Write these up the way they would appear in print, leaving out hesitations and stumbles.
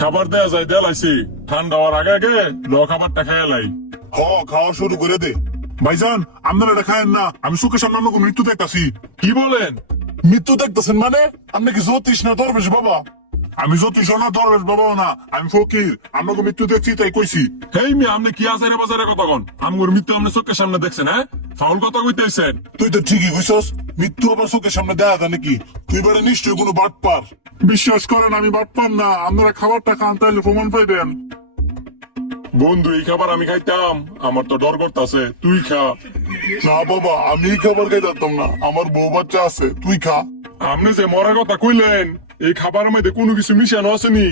খাবার দেয়া যায় দেলাইছি, ঠান্ডা হওয়ার আগে আগে ল খাবারটা খেয়ে লাই। খাওয়া শুরু করে দে। ভাইজান, আপনারা এটা খায়েন না, আমি চোখের সামনে আপনাকে মৃত্যু দেখতাছি। কি বলেন? মৃত্যু দেখতেছেন মানে? আপনি কি জ্যোতিষ না দরবেশ বাবা? আমি জ্যোতিষ না দরবেশ বাবাও না, আমি ফকির। আপনাকে মৃত্যু দেখছি তাই কইছি। হেই মি, আপনি কি আজারে বাজারে কথা কন? আমগোর মৃত্যু আপনি চোখের সামনে দেখছেন? হ্যাঁ, ফাউল কথা কইতেছেন। তুই তো ঠিকই কইছস, মৃত্যু আবার চোখের সামনে দেখা যায় নাকি? তুই বেড়ে নিশ্চয়ই কোনো বাটপার। বিশ্বাস করেন আমি বাটপার না, আপনারা খাবারটা খান তাইলে প্রমাণ পাইবেন। বন্ধু, এই খাবার আমি খাইতাম, আমার তো ডর করতেছে, তুই খা। না বাবা, আমি এই খাবার খাই যেতাম না, আমার বউ বাচ্চা আছে, তুই খা। আপনি যে মরার কথা কইলেন, এই খাবারের মধ্যে কোনো কিছু মিশানো আসেনি?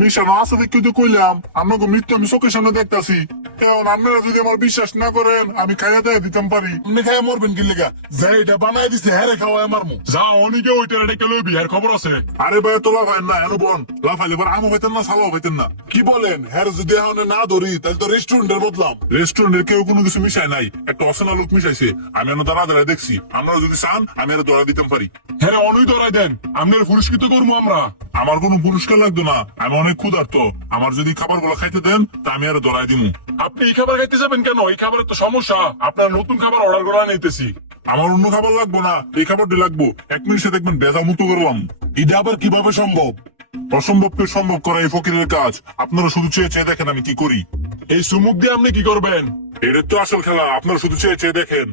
মিশানো আছে দেখে তো কইলাম, আপনাকে মৃত্যু আমি চোখের সামনে দেখতাছি। এখন আপনারা যদি আমার বিশ্বাস না করেন, আমি খাইয়া দেয়া দিতাম পারি। আপনি খাইয়া মরবেন কি লেগা? যে এটা বানাই দিছে হ্যাঁ খাওয়া আমার মুখ। যা অনেকে ওইটার ডেকে লইবি, আর খবর আছে। আরে ভাই, তো লাফাইন না, এনো বোন লাফাইলে এবার আমও পাইতেন না, সালাও পাইতেন না। কি বলেন? হ্যাঁ যদি এখন না ধরি তাহলে তো রেস্টুরেন্টের বদলাম। রেস্টুরেন্টের কেউ কোনো কিছু মিশাই নাই, একটা অচেনা লোক মিশাইছে। আমি এনে দাঁড়ায় দেখছি, আপনারা যদি চান আমি এর ধরা দিতাম পারি। হ্যাঁ, অনই ধরাই দেন, আপনার পুরস্কৃত করবো আমরা। আমার কোনো পুরস্কার লাগতো না, আমি অনেক ক্ষুধার্ত। আমার যদি খাবার গুলো খাইতে দেন তা আমি আর ধরাই দিমু। আপনি এই খাবার খাইতে যাবেন কেন? এই খাবারের তো সমস্যা, আপনার নতুন খাবার অর্ডার করা নিতেছি। আমার অন্য খাবার লাগবো না, এই খাবারটি লাগবো। 1 মিনিটে দেখবেন বেজা মুক্ত করলাম। এটা আবার কিভাবে সম্ভব? অসম্ভবকে সম্ভব করা এই ফকিরের কাজ। আপনারা শুধু চেয়ে চেয়ে দেখেন আমি কি করি। এই সুমুক দিয়ে আপনি কি করবেন? এটা তো আসল খেলা, আপনারা শুধু চেয়ে চেয়ে দেখেন।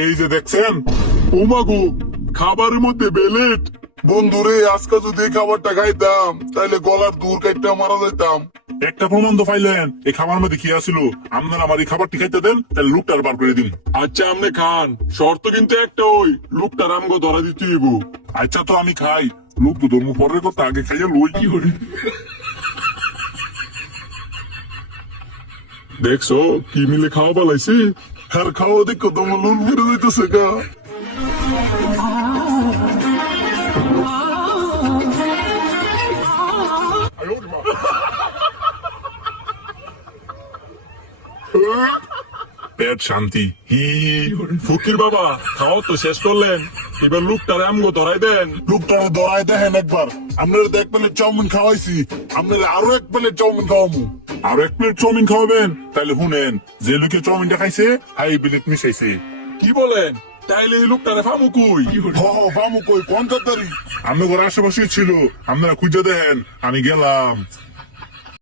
এই যে দেখছেন, ওমাগো, খাবারের মধ্যে বেলেট। বন্ধুরে আজকে যদি এই খাবারটা খাইতাম তাহলে গলার দূর কাটতে মারা যেতাম। একটা প্রমাণ তো পাইলেন, এই খাবার মধ্যে কি আছিল। আপনারা আমার এই খাবারটি খাইতে দেন, তাহলে লুকটার বার করে দিন। আচ্ছা, আপনি খান, শর্ত কিন্তু একটা, ওই লোকটার আমগো ধরা দিতে হইব। আচ্ছা তো আমি খাই, লোক তো ধর্ম পরের কথা, আগে খাইয়া লই। কি করি দেখছো কি মিলে খাওয়া পালাইছি? হ্যাঁ, খাওয়া দেখো তোমার লোন ফিরে যাইতেছে গা। পেট শান্তি। হি ফকির বাবা, খাওয়া তো শেষ করলেন, এবার লোকটার আমগো ধরাই দেন। লোকটারে ধরাই দেখেন একবার। আপনারা তো 1 প্লেট চাউমিন খাওয়াইছি, আপনারা আরো 1 প্লেট চাউমিন খাওয়াবো। আরো 1 প্লেট চাউমিন খাওয়াবেন? তাহলে শুনেন, যে লোকে চাউমিনটা খাইছে হাই বিলেট মিশাইছে। কি বলেন? তাইলে এই লোকটারে ফামু কই? বামু কই কোন তাড়াতাড়ি? আমি ঘর আশেপাশে ছিল, আপনারা খুঁজে দেখেন, আমি গেলাম।